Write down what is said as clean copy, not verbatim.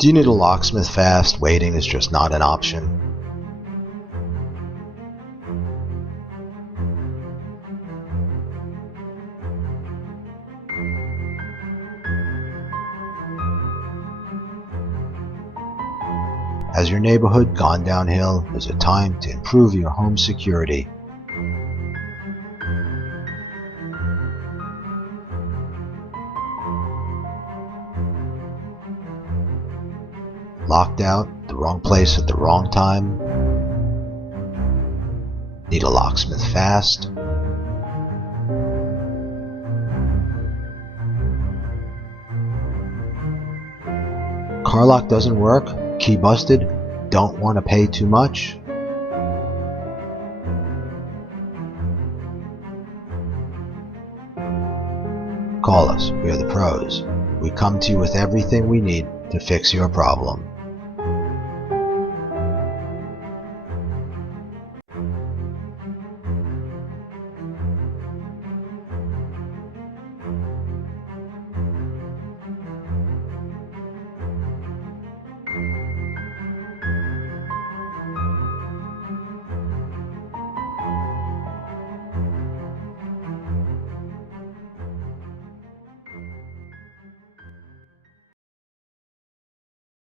Do you need a locksmith fast? Waiting is just not an option. Has your neighborhood gone downhill? Is it time to improve your home security? Locked out, the wrong place at the wrong time? Need a locksmith fast? Car lock doesn't work? Key busted? Don't want to pay too much? Call us, we are the pros. We come to you with everything we need to fix your problem.